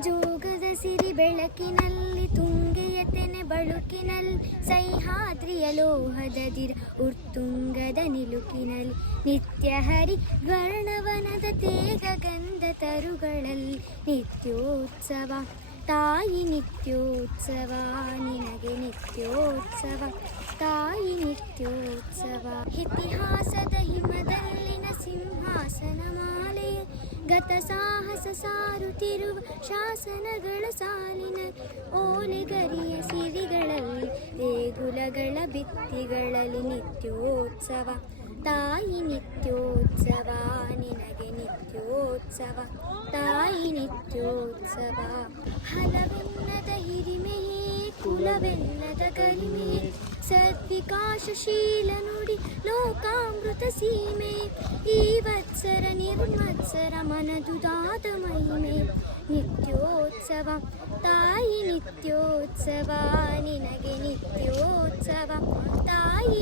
ಜೋಗದ ಸಿರಿ ಬೆಳಕಿನಲ್ಲಿ ತುಂಗೆಯ ತೆನೆ ಬಳುಕಿನಲ್ಲಿ ಸಹ್ಯಾದ್ರಿಯ ಲೋಹದದಿರ ಉರ್ತುಂಗದ ನಿಲುಕಿನಲ್ಲಿ ನಿತ್ಯ ಹರಿ ವರ್ಣವನದ ತೇಗ ಗಂಧ ತರುಗಳಲ್ಲಿ ನಿತ್ಯೋತ್ಸವ ತಾಯಿ ನಿತ್ಯೋತ್ಸವ ನಿನಗೆ ನಿತ್ಯೋತ್ಸವ ತಾಯಿ ನಿತ್ಯೋತ್ಸವ. ಇತಿಹಾಸದ ಹಿಮದಲ್ಲಿನ ಸಿಂಹಾಸನ ಮಾಲೆ ಗತ ಸಾಹಸ ಸಾರುತ್ತಿರುವ ಶಾಸನಗಳ ಸಾಲಿನ ಓಲೆಗರಿಯ ಸಿರಿಗಳಲ್ಲಿ ದೇಗುಲಗಳ ಭಿತ್ತಿಗಳಲ್ಲಿ ನಿತ್ಯೋತ್ಸವ ತಾಯಿ ನಿತ್ಯೋತ್ಸವ ನಿನಗೆ ನಿತ್ಯೋತ್ಸವ ತಾಯಿ ನಿತ್ಯೋತ್ಸವ. ಹಲವೆನ್ನದ ಹಿರಿಮೆಯೇ ಕುಲವೆನ್ನದ ಗರಿಮೆಯೇ ಸದ್ವಿಕಾಸಶೀಲ ನುಡಿ ಲೋಕಾಮೃತ ಸೀಮೆ ಈ ವತ್ಸರ ನಿರ್ಮತ್ಸರ ಮನದುದಾದ ಮಹಿಮೆ ನಿತ್ಯೋತ್ಸವ ತಾಯಿ ನಿತ್ಯೋತ್ಸವ ನಿನಗೆ ನಿತ್ಯೋತ್ಸವ ತಾಯಿ